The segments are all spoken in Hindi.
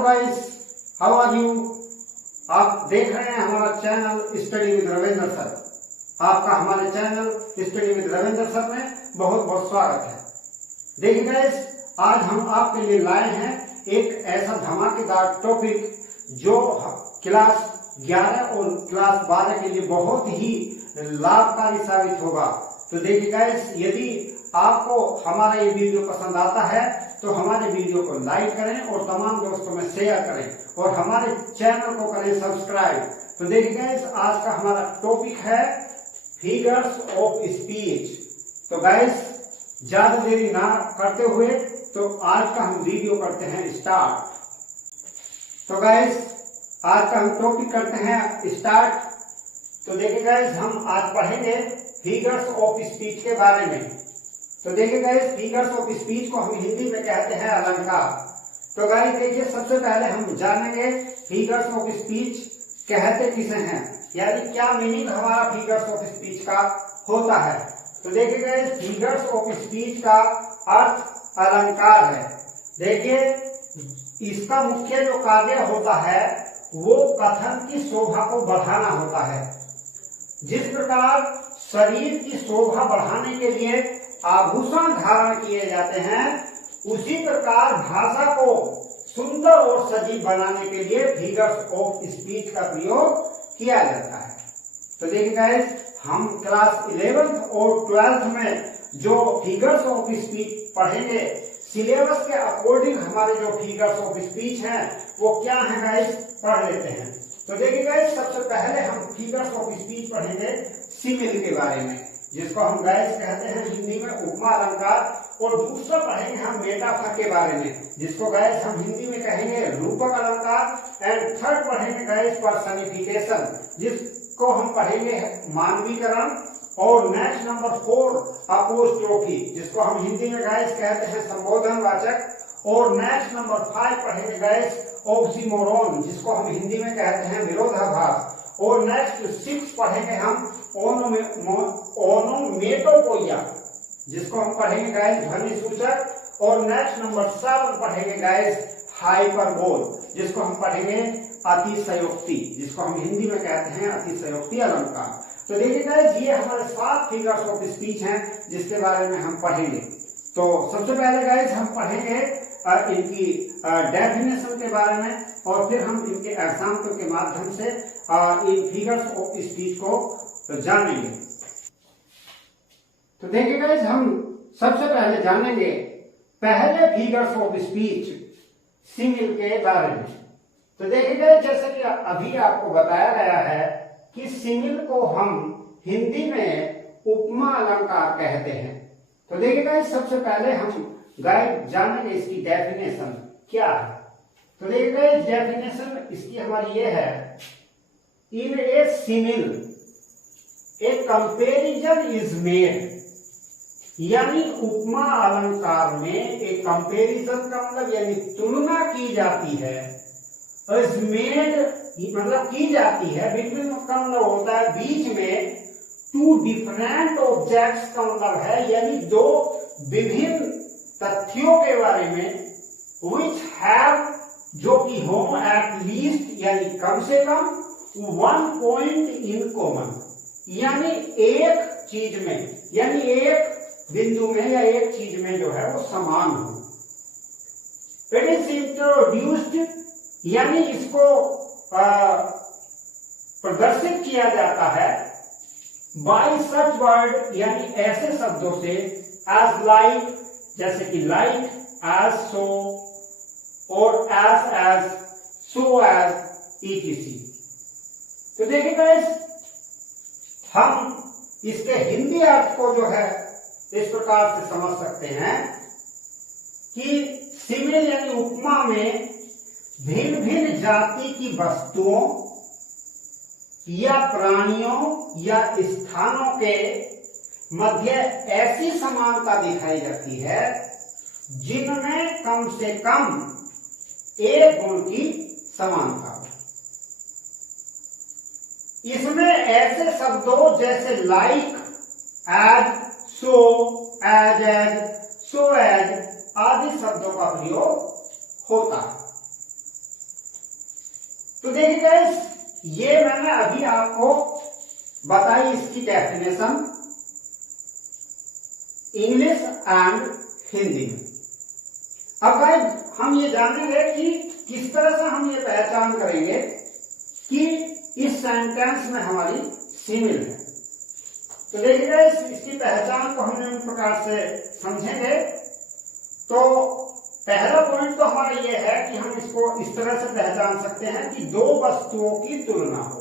Hello guys, how are you. आप देख रहे हैं हमारा channel study with Ravindra sir. आपका हमारे channel study with Ravindra sir में बहुत बहुत स्वागत है। देखिए गाइस, आज हम आपके लिए लाए हैं एक ऐसा धमाकेदार टॉपिक जो क्लास 11 और क्लास 12 के लिए बहुत ही लाभकारी साबित होगा। तो देखिए गाइस, यदि आपको हमारा ये वीडियो पसंद आता है तो हमारे वीडियो को लाइक करें और तमाम दोस्तों में शेयर करें और हमारे चैनल को करें सब्सक्राइब। तो देखिए गाइस, आज का हमारा टॉपिक है फिगर्स ऑफ स्पीच। तो गाइस, ज्यादा देरी ना करते हुए तो आज का हम वीडियो करते हैं स्टार्ट। तो गाइस, आज का हम टॉपिक करते हैं स्टार्ट। तो देखिए गाइस, हम आज पढ़ेंगे फिगर्स ऑफ स्पीच के बारे में। तो देखिए गाइस, फिगर्स ऑफ स्पीच को हम हिंदी में कहते हैं अलंकार। तो गाइस देखिए, सबसे पहले हम जानेंगे फिगर्स ऑफ स्पीच कहते किसे हैं, यानी क्या मीनिंग हमारा फिगर्स ऑफ स्पीच का होता है। तो देखिए गाइस, फिगर्स ऑफ स्पीच का अर्थ अलंकार है। देखिए, इसका मुख्य जो कार्य होता है वो कथन की शोभा को बढ़ाना होता है। जिस प्रकार शरीर की शोभा बढ़ाने के लिए आभूषण धारण किए जाते हैं, उसी प्रकार भाषा को सुंदर और सजीव बनाने के लिए फिगर्स ऑफ स्पीच का प्रयोग किया जाता है। तो देखिए गाइस, हम क्लास 11th और 12th में जो फिगर्स ऑफ स्पीच पढ़ेंगे, सिलेबस के अकॉर्डिंग हमारे जो फिगर्स ऑफ स्पीच हैं वो क्या है गाइस, पढ़ लेते हैं। तो देखिए गाइस, सबसे पहले हम फिगर्स ऑफ स्पीच पढ़ेंगे सिमिल के बारे में, जिसको हम गाइस कहते हैं हिंदी में उपमा अलंकार। और दूसरा पढ़ेंगे हम मेटाफर के बारे में, जिसको गाइस हम हिंदी में कहेंगे रूपक अलंकार। एंड थर्ड पढ़ेंगे गाइस पर्सनिफिकेशन, जिसको हम पढ़ेंगे मानवीकरण। और नेक्स्ट नंबर 4 अपोस्ट्रोफी, जिसको हम हिंदी में गाइस कहते हैं संबोधनवाचक। और नेक्स्ट नंबर 5 पढ़ेंगे गाइस ऑक्सीमोरोन, जिसको हम हिंदी में कहते हैं विरोधाभास। और नेक्स्ट 6 पढ़ेंगे हम ओनोमेटोपोइया, जिसको हम पढ़ेंगे गाइस ध्वनि सूचक। और नेक्स्ट नंबर 7 पढ़ेंगे गाइस हाइपरबोल, जिसको हम पढ़ेंगे अतिशयोक्ति, जिसको हम हिंदी में कहते हैं अतिशयोक्ति अलंकार। तो देखिए गाइस, ये हमारे 7 फिगर्स ऑफ स्पीच हैं जिसके बारे में हम पढ़ेंगे। तो सबसे पहले गाइस हम पढ़ेंगे इनकी डेफिनेशन के बारे में, और फिर हम इनके एग्जाम्पल के माध्यम से इन फिगर्स ऑफ स्पीच को जानेंगे। तो देखिए गाइस, हम सबसे पहले जानेंगे पहले फिगर्स ऑफ स्पीच सिमिल के बारे में। तो देखिए गाइस, जैसे कि अभी आपको बताया गया है कि सिमिल को हम हिंदी में उपमा अलंकार कहते हैं। तो देखिए गाइस, सबसे पहले हम गाइस जानेंगे इसकी डेफिनेशन क्या है। तो देखिए गाइस, डेफिनेशन इसकी हमारी ये है, in a simile comparison is made, यानी उपमा अलंकार में एक कंपेरिजन का मतलब यानी तुलना की जाती है। इज मेड मतलब की जाती है, बिटवीन का मतलब होता है बीच में, टू डिफरेंट ऑब्जेक्ट्स का मतलब है यानी दो विभिन्न तथ्यों के बारे में, विच हैव जो कि हो एट लीस्ट यानी कम से कम 1 पॉइंट इन कॉमन, यानी एक चीज में यानी एक बिंदु में या एक चीज में जो है वो समान हो। इट इज इंट्रोड्यूस्ड यानी इसको प्रदर्शित किया जाता है बाय सच वर्ड यानी ऐसे शब्दों से, एज लाइक जैसे कि लाइक, एज सो, और एज सो एज, etc। तो देखिए गाइस, हम इसके हिंदी अर्थ को जो है इस प्रकार से समझ सकते हैं कि सिमिल यानी उपमा में भिन्न भिन्न जाति की वस्तुओं या प्राणियों या स्थानों के मध्य ऐसी समानता दिखाई जाती है जिनमें कम से कम एक गुण की समानता हो। इसमें ऐसे शब्दों जैसे लाइक, एज, सो, एज, सो एज आदि शब्दों का प्रयोग होता है। तो देखिए गाइस, ये मैंने अभी आपको बताई इसकी डेफिनेशन इंग्लिश एंड हिंदी में। अब गाइस हम ये जानेंगे कि किस तरह से हम ये पहचान करेंगे कि इस सेंटेंस में हमारी सिमिल है। तो देखिए गाइस, इसकी पहचान को हम इस प्रकार से समझेंगे। तो पहला पॉइंट तो हमारा ये है कि हम इसको इस तरह से पहचान सकते हैं कि दो वस्तुओं की तुलना हो,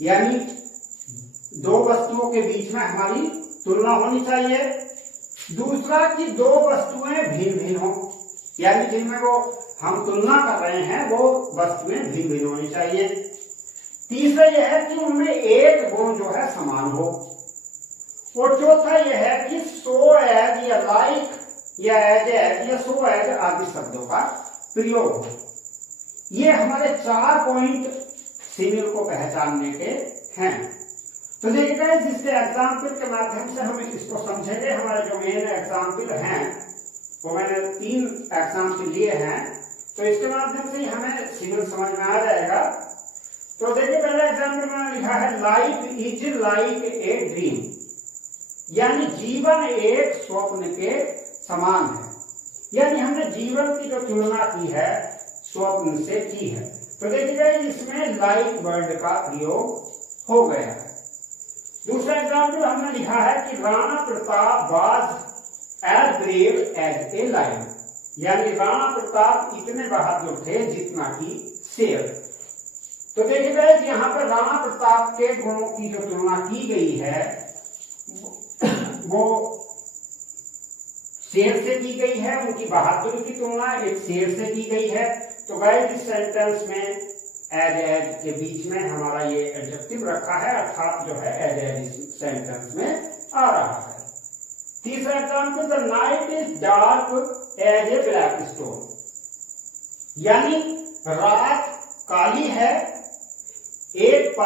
यानी दो वस्तुओं के बीच में हमारी तुलना होनी चाहिए। दूसरा कि दो वस्तुएं भिन्न भिन्न हो, यानी जिनमें वो हम तुलना कर रहे हैं वो वस्तुएं भिन्न भिन्न होनी चाहिए। तीसरा यह है कि उनमें एक गुण जो है समान हो। और चौथा यह है कि सो एज या लाइक या एज या सो एज आदि शब्दों का प्रयोग हो। ये हमारे 4 पॉइंट सिमिल को पहचानने के हैं। तो देखिए गाइस, इसके एग्जाम्पल के माध्यम से हम इसको समझेंगे। हमारे जो मेन एग्जाम्पल हैं वो मैंने 3 एग्जाम्पल लिए हैं, तो इसके माध्यम से हमें सिमिल समझ में आ जाएगा। तो देखिए, पहला एग्जाम्पल मैंने लिखा है life is like a dream, यानी जीवन एक स्वप्न के समान है। यानी हमने जीवन की जो तुलना की है स्वप्न से की है। तो देखिए इसमें लाइक वर्ड का प्रयोग हो गया है। दूसरा एग्जाम्पल हमने लिखा है कि Rana Pratap was as brave as a lion, यानी राणा प्रताप इतने बहादुर थे जितना कि शेर। तो देखिए गाइस, यहाँ पर राणा प्रताप के गुणों की जो तुलना की गई है वो शेर से की गई है। उनकी बहादुरी की तुलना एक शेर से की गई है। तो गाइस, इस सेंटेंस में एज के बीच में हमारा ये एडजेक्टिव रखा है, अर्थात जो है एज इस सेंटेंस में आ रहा है। तीसरा example, the night is dark as a black stone, यानी रात काली है एक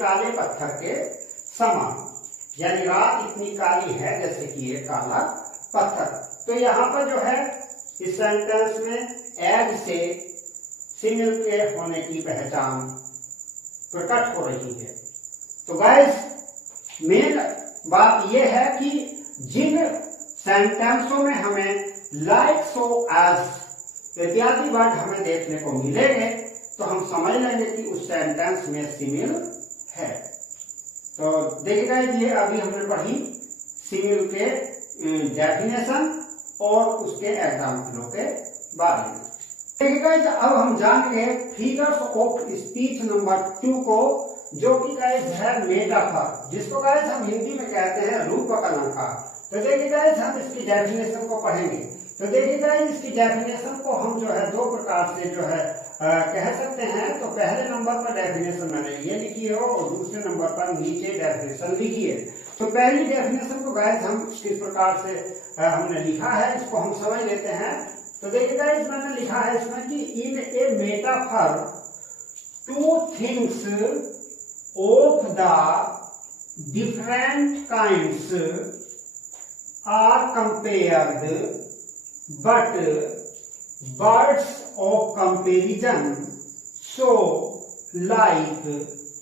काले पत्थर के समान, यानी रात इतनी काली है जैसे कि एक काला पत्थर। तो यहाँ पर जो है इस सेंटेंस में एज से सिमिल के होने की पहचान प्रकट हो रही है। तो गाइस, मेन बात यह है कि जिन सेंटेंसों में हमें लाइक, सो, एज इत्यादि वर्ड हमें देखने को मिलेंगे तो हम समझ लेंगे कि उस सेंटेंस में सिमिल है। तो देखिएगा, ये अभी हमने पढ़ी सिमिल के डेफिनेशन और उसके एग्जाम्पलों के बारे में। देखिएगा, अब हम जानेंगे फिगर्स ऑफ स्पीच नंबर 2 को, जो कि गाइस है मेटाफर, जिसको गाइस हम हिंदी में कहते हैं रूपक अलंकार। तो देखिए गाइस, हम इसकी डेफिनेशन को पढ़ेंगे। तो देखिए गाइस, इसकी डेफिनेशन को हम जो है 2 प्रकार से जो है कह सकते हैं। तो पहले नंबर पर डेफिनेशन मैंने ये लिखी है और दूसरे नंबर पर नीचे डेफिनेशन लिखी है। तो पहली डेफिनेशन को गाइस हम किस प्रकार से हमने लिखा है इसको हम समझ लेते हैं। तो देखिए गाइस, मैंने लिखा है इसमें कि in a metaphor 2 things of the different kinds are compared, but words of comparison so like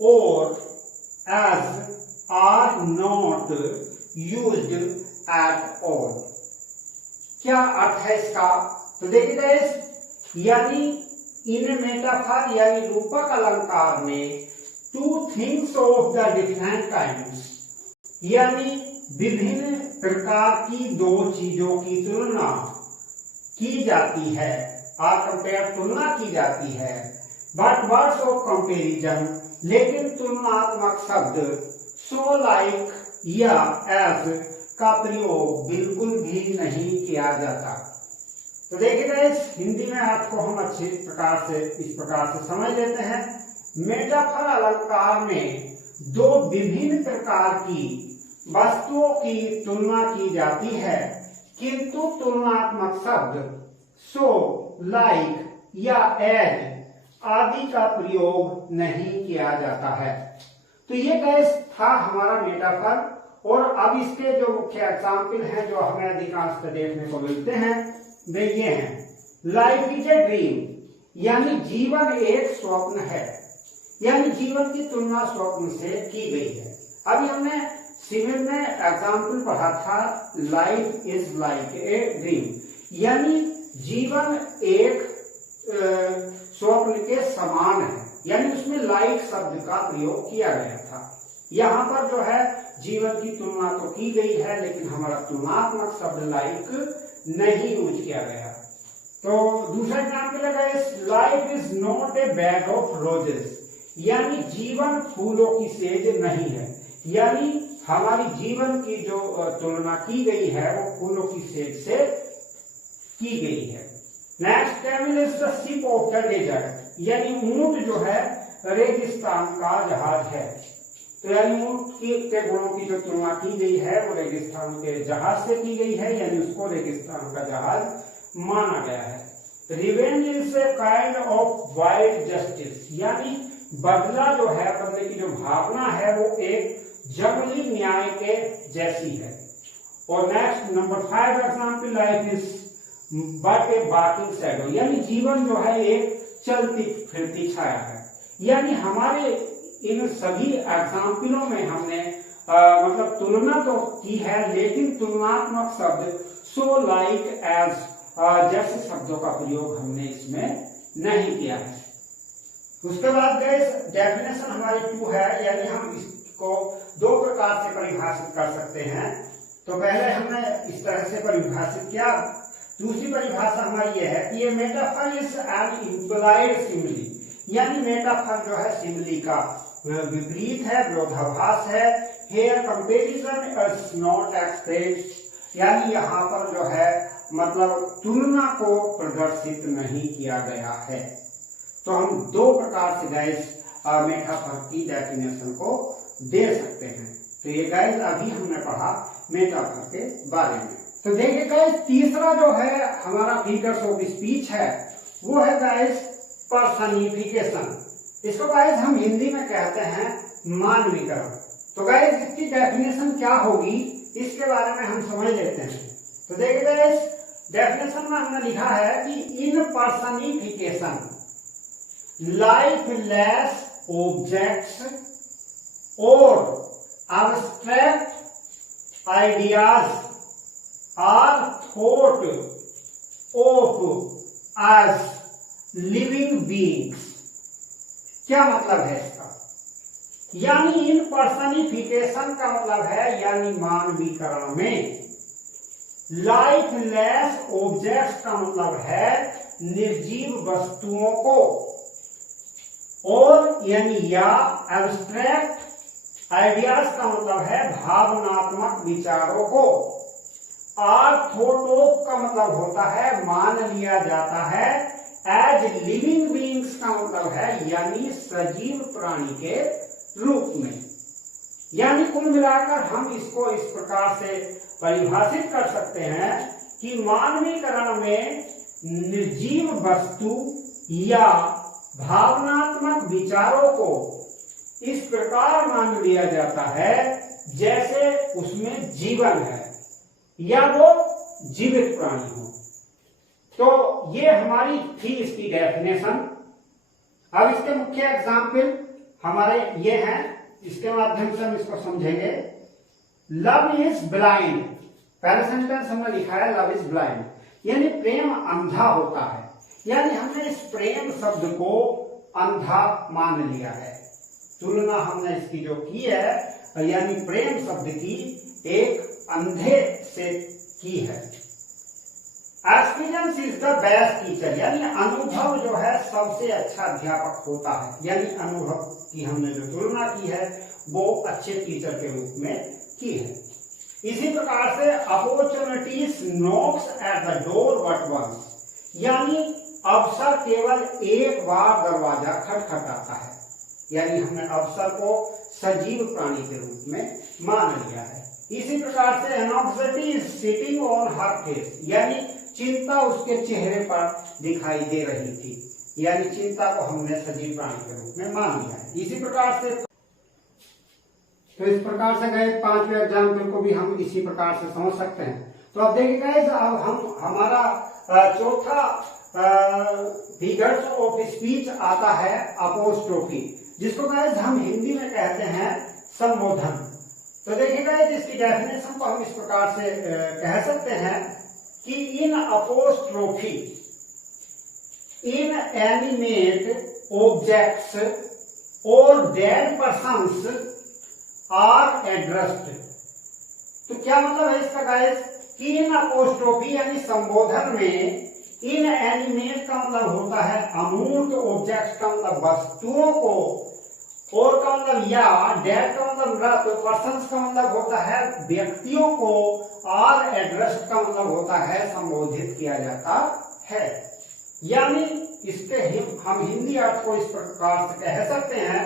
or as are not used at all। क्या अर्थ है इसका? तो देखिए इस यानी इन मेटाफर यानी रूपक अलंकार में 2 things of the different kinds, यानी विभिन्न प्रकार की 2 चीजों की तुलना की जाती है, आर कंपेयर तुलना की जाती है। बट वर्ड्स ऑफ कंपेरिजन, लेकिन तुलनात्मक शब्द सो, लाइक या एज का प्रयोग बिल्कुल भी नहीं किया जाता। तो देखिएगा, इस हिंदी में अर्थ को हम अच्छी प्रकार से इस प्रकार से समझ लेते हैं। मेटाफर अलंकार में 2 विभिन्न प्रकार की वस्तुओं की तुलना की जाती है, किंतु तुलनात्मक शब्द सो, लाइक या एज आदि का प्रयोग नहीं किया जाता है। तो ये गाइस था हमारा मेटाफर। और अब इसके जो मुख्य एग्जाम्पल हैं जो हमें अधिकांश देखने को मिलते हैं वे ये हैं। लाइफ इज ए ड्रीम, यानी जीवन एक स्वप्न है, यानी जीवन की तुलना स्वप्न से की गई है। अभी हमने सिविल में एग्जाम्पल पढ़ा था, life is like a dream, यानी जीवन एक स्वप्न के समान है, यानी उसमें लाइक शब्द का प्रयोग किया गया था। यहाँ पर जो है जीवन की तुलना तो की गई है, लेकिन हमारा तुलनात्मक शब्द लाइक नहीं यूज किया गया। तो दूसरा एग्जाम्पल है, life is not a bag of roses, यानी जीवन फूलों की सेज नहीं है, यानी हमारी जीवन की जो तुलना की गई है वो फूलों की सेज से की गई है। Next, camel is the ship of the desert, यानी ऊंट जो है रेगिस्तान का जहाज है। तो यानी ऊंट के गुणों की जो तुलना की गई है वो रेगिस्तान के जहाज से की गई है, यानी उसको रेगिस्तान का जहाज माना गया है। Revenge is a kind of wild justice, यानी बदला जो है, बदले की जो भावना है वो एक जंगली न्याय के जैसी है। और next number 5 example, life is but A walking shadow, यानी जीवन जो है एक चलती फिरती छाया है। यानी हमारे इन सभी एग्जाम्पलों में हमने मतलब तुलना तो की है, लेकिन तुलनात्मक शब्द सो लाइक एज जैसे शब्दों का प्रयोग हमने इसमें नहीं किया है। उसके बाद गाइस डेफिनेशन हमारी 2 है, यानी हम इसको 2 प्रकार से परिभाषित कर सकते हैं। तो पहले हमने इस तरह से परिभाषित किया। दूसरी परिभाषा हमारी यह है कि ये metaphor is an implied simile, यानी मेटाफर जो है सिमिली का विपरीत है, विरोधाभास है। Here comparison is not expressed, यानी यहाँ पर जो है मतलब तुलना को प्रदर्शित नहीं किया गया है। तो हम 2 प्रकार से गाइस मेटाफर की डेफिनेशन को दे सकते हैं। तो ये गाइस अभी हमने पढ़ा मेटाफर के बारे में। तो देखिए गाइस तीसरा जो है हमारा फिगर्स ऑफ स्पीच है वो है गाइस पर्सनिफिकेशन। इसको गाइस हम हिंदी में कहते हैं मानवीकरण। तो गाइस इसकी डेफिनेशन क्या होगी इसके बारे में हम समझ लेते हैं। तो देखिए गाइस डेफिनेशन में हमने लिखा है कि इन पर्सनिफिकेशन लाइफलेस ऑब्जेक्ट्स और abstract ideas are thought of as living beings। क्या मतलब है इसका? यानी इन पर्सनिफिकेशन का मतलब है यानी मानवीकरण में, लाइफलेस ऑब्जेक्ट्स का मतलब है निर्जीव वस्तुओं को, और यानी या एब्स्ट्रैक्ट आइडियाज का मतलब है भावनात्मक विचारों को, आर्थोटोप का मतलब होता है मान लिया जाता है, एज लिविंग बीइंग्स का मतलब है यानी सजीव प्राणी के रूप में। यानी कुल मिलाकर हम इसको इस प्रकार से परिभाषित कर सकते हैं कि मानवीकरण में निर्जीव वस्तु या भावनात्मक विचारों को इस प्रकार मान लिया जाता है जैसे उसमें जीवन है या वो जीवित प्राणी हो। तो ये हमारी थी इसकी डेफिनेशन। अब इसके मुख्य एग्जाम्पल हमारे ये हैं, इसके माध्यम से हम इसको समझेंगे। लव इज ब्लाइंड, पहले सेंटेंस हमने लिखा है लव इज ब्लाइंड, यानी प्रेम अंधा होता है। यानी हमने इस प्रेम शब्द को अंधा मान लिया है। तुलना हमने इसकी जो की है यानी प्रेम शब्द की एक अंधे से की है। Experience is the best teacher, यानी अनुभव जो है सबसे अच्छा अध्यापक होता है। यानी अनुभव की हमने जो तुलना की है वो अच्छे टीचर के रूप में की है। इसी प्रकार से opportunities knocks at the door but once, यानी अवसर केवल एक बार दरवाजा खटखटाता है। यानी हमने अवसर को सजीव प्राणी के रूप में मान लिया है। इसी प्रकार से anxiety is sitting on her face, यानी चिंता उसके चेहरे पर दिखाई दे रही थी। यानी चिंता को हमने सजीव प्राणी के रूप में मान लिया है। इसी प्रकार से तो इस प्रकार से गए 5वें एग्जाम्पल को भी हम इसी प्रकार से समझ सकते हैं। तो अब देखिए गाइस अब हम हमारा चौथा फिगर्स ऑफ स्पीच आता है अपोस्ट्रोफी, जिसको गाइस हम हिंदी में कहते हैं संबोधन। तो देखिए गाइस इसकी डेफिनेशन को हम इस प्रकार से कह सकते हैं कि इन अपोस्ट्रोफी इन एनिमेट ऑब्जेक्ट्स और डेड पर्सन्स आर एड्रेस्ड। तो क्या मतलब है इसका गाइस कि इन अपोस्ट्रोफी यानी संबोधन में इन एनिमेट का मतलब होता है अमूर्त, ऑब्जेक्ट्स का मतलब वस्तुओं को, और का मतलब या, डेड का मतलब मृत, पर्सन्स का मतलब होता है व्यक्तियों को, और एड्रेस का मतलब होता है संबोधित किया जाता है। यानी इसके हम हिंदी अर्थ को इस प्रकार से कह सकते हैं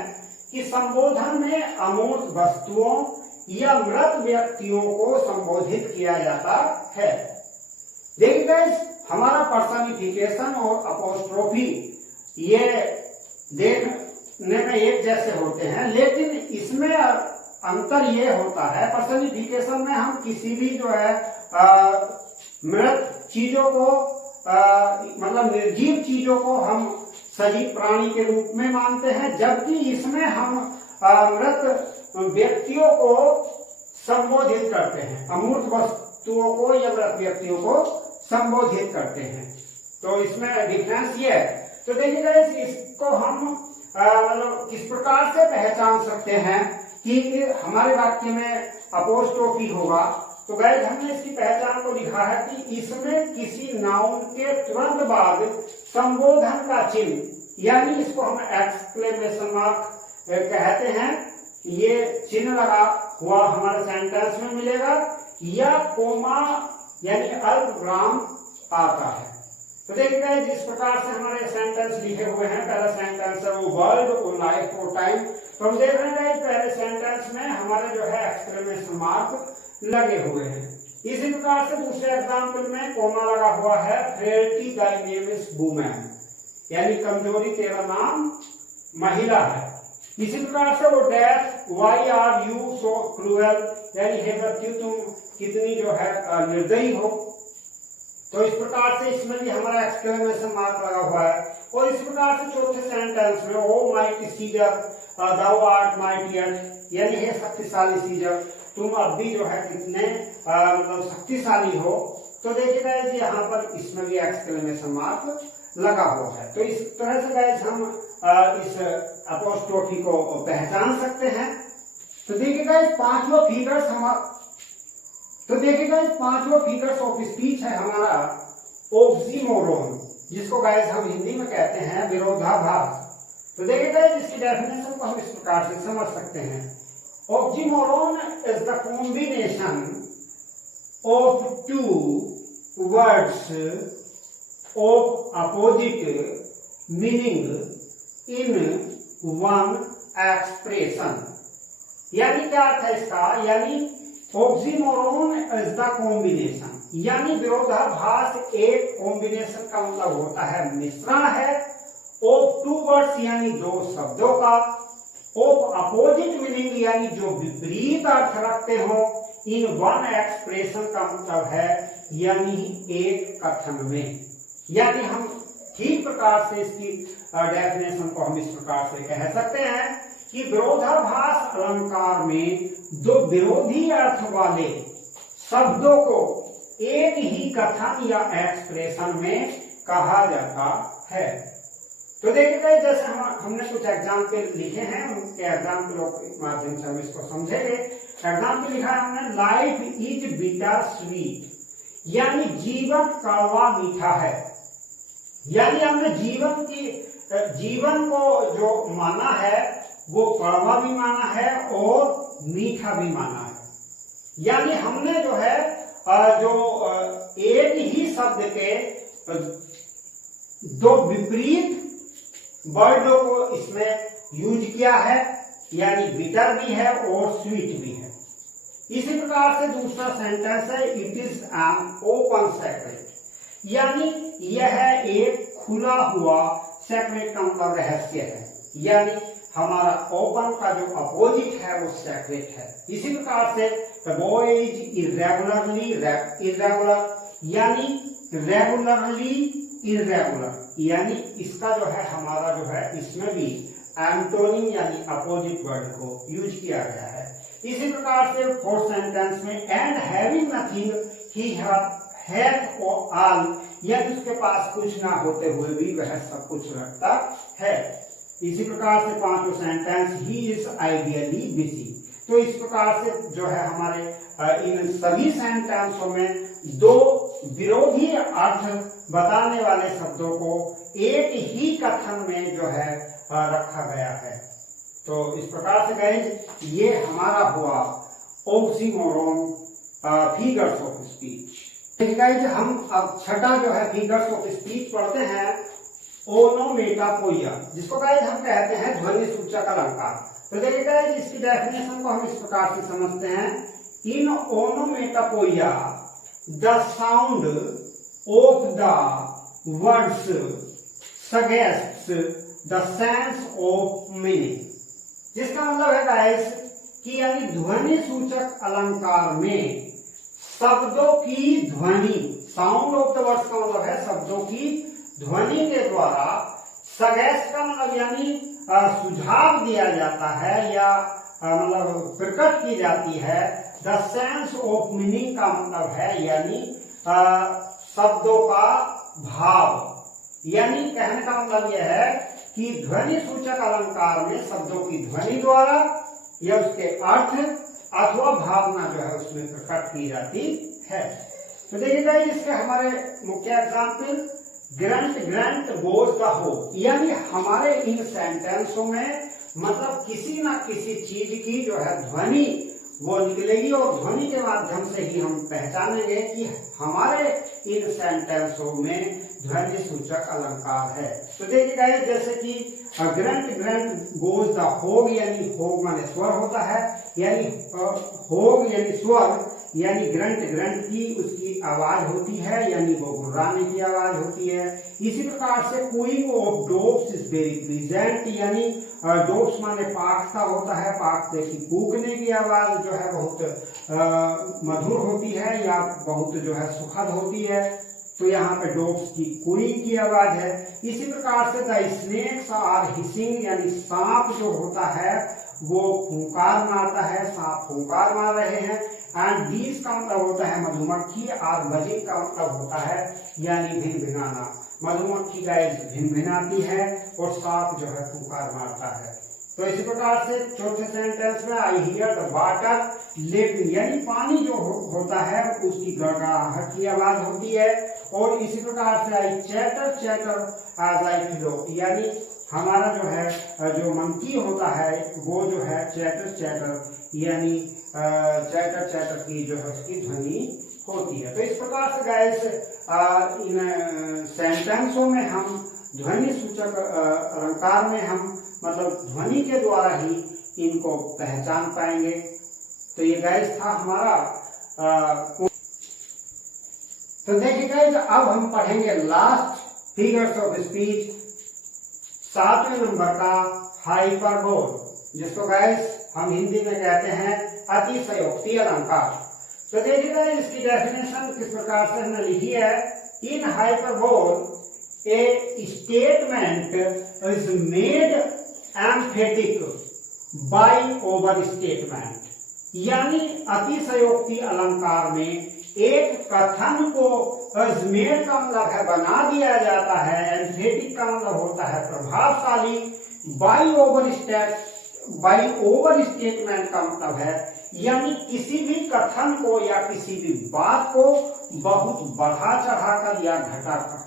कि संबोधन में अमूर्त वस्तुओं या मृत व्यक्तियों को संबोधित किया जाता है। देखिए गाइस हमारा पर्सनिफिकेशन और अपोस्ट्रोफी ये देखने में एक जैसे होते हैं, लेकिन इसमें अंतर ये होता है, पर्सनिफिकेशन में हम किसी भी जो है मृत चीजों को मतलब निर्जीव चीजों को हम सजीव प्राणी के रूप में मानते हैं, जबकि इसमें हम मृत व्यक्तियों को संबोधित करते हैं, अमूर्त वस्तुओं को या मृत व्यक्तियों को संबोधित करते हैं। तो इसमें डिफरेंस ये है। तो देखिएगा इसको हम मतलब किस प्रकार से पहचान सकते हैं कि हमारे वाक्य में अपोस्ट्रोफी होगा। तो गाइस हमने इसकी पहचान को लिखा है कि इसमें किसी नाउन के तुरंत बाद संबोधन का चिन्ह, यानी इसको हम एक्सक्लेमेशन मार्क कहते हैं, ये चिन्ह लगा हुआ हमारे सेंटेंस में मिलेगा, या कोमा यानी अल्पविराम आता है। तो देखिए जिस प्रकार से हमारे सेंटेंस लिखे हुए हैं, पहला सेंटेंस है वो वर्ल्ड और लाइफ और टाइम। तो हम देख रहे हैं पहले सेंटेंस में हमारे जो है एक्सक्लेमेशन मार्क लगे हुए हैं। इसी प्रकार से दूसरे एग्जाम्पल में कोमा लगा हुआ है, frailty Dai name is woman, यानी कमजोरी तेरा नाम महिला है। इसी प्रकार से वो death, why are you so cruel, यानी हे मृत्यु तुम कितनी जो है निर्दयी हो। तो इस प्रकार से इसमें भी हमारा एक्सक्लेमेशन मार्क लगा हुआ है। और इस प्रकार से चौथे सेंटेंस में O mighty Caesar thou art mightier, यानी हे शक्तिशाली सीजर तुम अब भी जो है कितने मतलब शक्तिशाली हो। तो देखिएगा यहाँ पर इसमें भी एक्सक्लेमेशन मार्क लगा हुआ है। तो इस तरह से गाइस हम इस अपोस्ट्रोफी को पहचान सकते हैं। तो देखिएगा इस पांचवा फिगर्स ऑफ स्पीच है हमारा ऑक्सीमोरोन, जिसको गाइस हम हिंदी में कहते हैं विरोधाभास। तो देखिएगा इसकी डेफिनेशन को हम इस प्रकार से समझ सकते हैं। Oxymoron is the combination of two words of opposite meaning in one expression. यानी क्या अर्थ है इसका, यानी ऑक्सीमोरोन इज द कॉम्बिनेशन, यानी विरोधाभास एक कॉम्बिनेशन का मतलब होता है मिश्रण है, ऑफ टू वर्ड्स यानी दो शब्दों का, ऑफ अपोजिट मीनिंग यानी जो विपरीत अर्थ रखते हो, इन वन एक्सप्रेशन का मतलब है यानी एक कथन में। यानी हम ठीक प्रकार से इसकी डेफिनेशन को हम इस प्रकार से कह सकते हैं कि विरोधाभास अलंकार में दो विरोधी अर्थ वाले शब्दों को एक ही कथन या एक्सप्रेशन में कहा जाता है। तो देखिए जैसे हमने कुछ एग्जाम्पल लिखे हैं, उनके एग्जाम्पलों के माध्यम से हम इसको समझेंगे। एग्जाम्पल लिखा है हमने, लाइफ इज बिटर स्वीट, यानी जीवन कड़वा मीठा है। यानी हमने जीवन को जो माना है वो कड़वा भी माना है और मीठा भी माना है। यानी हमने जो है एक ही शब्द के दो विपरीत वर्डों को इसमें यूज किया है, यानी बिटर भी है और स्वीट भी है। इसी प्रकार से दूसरा सेंटेंस है, it is an open secret, यानी यह एक खुला हुआ सेक्रेट का मतलब रहस्य है। यानी हमारा ओपन का जो अपोजिट है वो सेक्रेट है। इसी प्रकार से the boy is irregularly irregular, यानी रेगुलरली इरेगुलर, यानी इसका जो है हमारा जो है इसमें भी एंटोनिम यानी अपोजिट वर्ड को यूज किया गया है। इसी प्रकार से फोर्थ सेंटेंस में and having nothing he hath all, यानी उसके पास कुछ ना होते हुए भी वह सब कुछ रखता है। इसी प्रकार से पांचों sentence he is ideally busy. तो इस प्रकार से जो है हमारे इन सभी सेंटेंसों में दो विरोधी अर्थ बताने वाले शब्दों को एक ही कथन में जो है रखा गया है। तो इस प्रकार से गाइस ये हमारा हुआ ऑक्सीमोरोन फिगर्स ऑफ स्पीच। देखिए गाइस हम अब छठा जो है फिगर्स ऑफ स्पीच पढ़ते हैं, ओनोमेटोपोइया, जिसको गाइस हम कहते हैं ध्वनि सूचक अलंकार। तो देखिए गाइस इसकी डेफिनेशन को हम इस प्रकार से समझते हैं, in onomatopoeia the sound of the words suggests the sense of meaning. जिसका मतलब है गाइस कि यानी ध्वनि सूचक अलंकार में शब्दों की ध्वनि, साउंड ऑफ द वर्ड्स का मतलब है शब्दों की ध्वनि के द्वारा, सजेस्ट का मतलब यानी सुझाव दिया जाता है या मतलब प्रकट की जाती है। द सेंस ऑफ मीनिंग का मतलब है यानी शब्दों का भाव, यानी कहने का मतलब यह है कि ध्वनि सूचक अलंकार में शब्दों की ध्वनि द्वारा या उसके अर्थ अथवा भावना जो है उसमें प्रकट की जाती है। तो देखिएगा इसके हमारे मुख्य example, grunt grunt goes the हो, यानी हमारे इन सेंटेंसों में मतलब किसी ना किसी चीज की जो है ध्वनि वो निकलेगी और ध्वनि के माध्यम से ही हम पहचानेंगे कि हमारे इन सेंटेंसों में ध्वनि सूचक अलंकार है। तो देखिएगा जैसे कि ग्रंट ग्रंट गोज द होग, यानी होग माने स्वर होता है, यानी होग यानी स्वर, यानी ग्रंट ग्रंट की उसकी आवाज होती है, यानी वो गुर्राने की आवाज होती है। इसी प्रकार से cooing of डोव्स is very pleasant, यानी डोव्स माने पाखता होता है, पाखते की कूकने की आवाज जो है बहुत मधुर होती है या बहुत जो है सुखद होती है। तो यहाँ पे डोव्स की कूइंग की आवाज है। इसी प्रकार से द स्नेक्स आर हिसिंग, यानी सांप जो होता है वो फूंकार मारता है, सांप फूंकार मार रहे हैं। एंड बीज का मतलब होता है मधुमक्खी, और बजिंग का मतलब होता है यानी भिनभिनाना। मधुमक्खी का भिनभिनाती है और सांप जो है फूंकार मारता है। तो इसी प्रकार से चौथे सेंटेंस में I hear the water lapping, यानी पानी जो होता है उसकी गड़गड़ाहट की आवाज होती है। और इसी प्रकार से I chatter chatter as I flow, यानी हमारा जो है जो मंकी होता है वो जो है चैटर चैटर यानी चैटर चैटर की जो है उसकी ध्वनि होती है। तो इस प्रकार से गाइस इन सेंटेंसों में हम ध्वनि सूचक अलंकार में हम मतलब ध्वनि के द्वारा ही इनको पहचान पाएंगे। तो ये गाइस था हमारा तो देखिए गाइस अब हम पढ़ेंगे लास्ट फिगर्स ऑफ स्पीच, 7वें नंबर का हाइपरबोल, जिसको गाइस हम हिंदी में कहते हैं अतिशयोक्ति अलंकार। तो देखिएगा इसकी डेफिनेशन किस प्रकार से हमने लिखी है, in hyperbole a statement is made emphatic by overstatement, यानी अतिशयोक्ति अलंकार में एक कथन को अजमेर का मतलब है बना दिया जाता है, एम्फेटिक का मतलब होता है प्रभावशाली, बाय ओवर स्टेटमेंट का मतलब है यानी किसी भी कथन को या किसी भी बात को बहुत बढ़ा चढ़ाकर या घटाकर,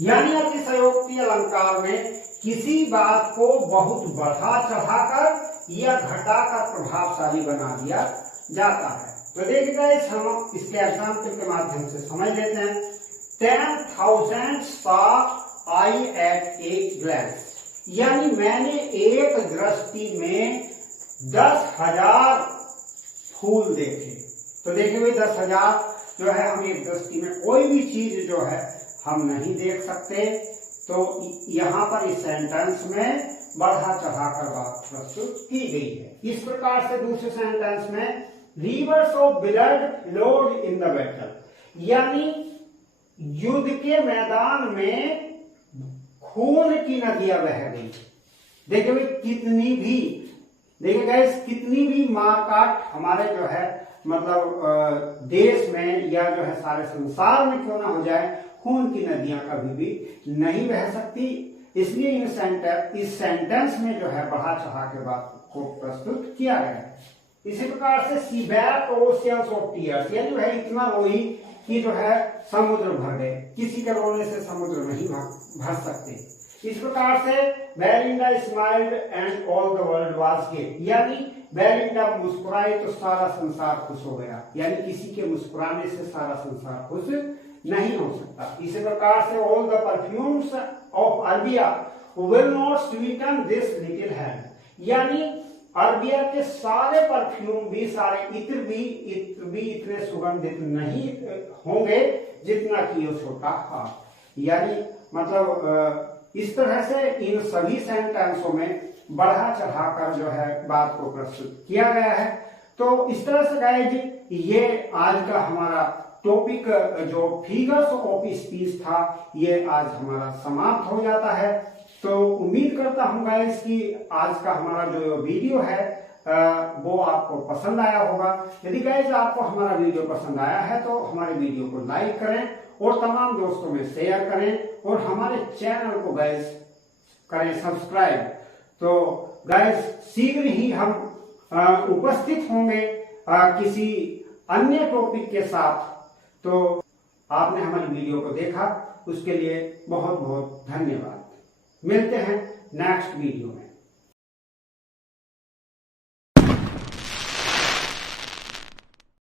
यानी अतिशयोक्ति अलंकार में किसी बात को बहुत बढ़ा चढ़ाकर या घटाकर प्रभावशाली बना दिया जाता है। तो देखिएगा हम इसके एग्जाम्पल के माध्यम से समझ लेते हैं। 10,000 saw I at a glance, यानी मैंने एक दृष्टि में 10,000 फूल देखे। तो देखिए भाई 10,000 जो है हम एक दृष्टि में कोई भी चीज जो है हम नहीं देख सकते। तो यहाँ पर इस सेंटेंस में बढ़ा चढ़ाकर बात प्रस्तुत की गई है। इस प्रकार से दूसरे सेंटेंस में rivers of blood flowed in the battle, यानी युद्ध के मैदान में खून की नदियां बह गई। देखिए भाई कितनी भी मारकाट हमारे जो है मतलब देश में या जो है सारे संसार में क्यों ना हो जाए, खून की नदियां कभी भी नहीं बह सकती। इसलिए इस सेंटेंस में जो है बढ़ा चढ़ा के बात को प्रस्तुत किया गया है। इसी प्रकार से सी बैक ओशियंस ऑफ टीयर्स, यानी जो है इतना रोई कि जो है समुद्र भर गए। किसी के रोने से समुद्र नहीं भर सकते। इस प्रकार से Belinda smiled and all the world was gay, यानी बेलिंडा मुस्कुराई तो सारा संसार खुश हो गया। यानी किसी के मुस्कुराने से सारा संसार खुश नहीं हो सकता। इसी प्रकार से all the perfumes of Arabia will not Sutton this little hand, यानी अरबिया के सारे परफ्यूम भी, सारे इत्र भी इतने सुगंधित नहीं होंगे जितना कि वो छोटा हाथ। यानी मतलब इस तरह से इन सभी सेंटेंसों में बढ़ा चढ़ाकर जो है बात को प्रस्तुत किया गया है। तो इस तरह से गाइज ये आज का हमारा टॉपिक जो फिगर्स ऑफ स्पीच था ये आज हमारा समाप्त हो जाता है। तो उम्मीद करता हूं गाइज कि आज का हमारा जो वीडियो है वो आपको पसंद आया होगा। यदि गाइज आपको हमारा वीडियो पसंद आया है तो हमारे वीडियो को लाइक करें और तमाम दोस्तों में शेयर करें और हमारे चैनल को गाइज करें सब्सक्राइब। तो गाइज शीघ्र ही हम उपस्थित होंगे किसी अन्य टॉपिक के साथ। तो आपने हमारी वीडियो को देखा उसके लिए बहुत बहुत धन्यवाद। मिलते हैं नेक्स्ट वीडियो में।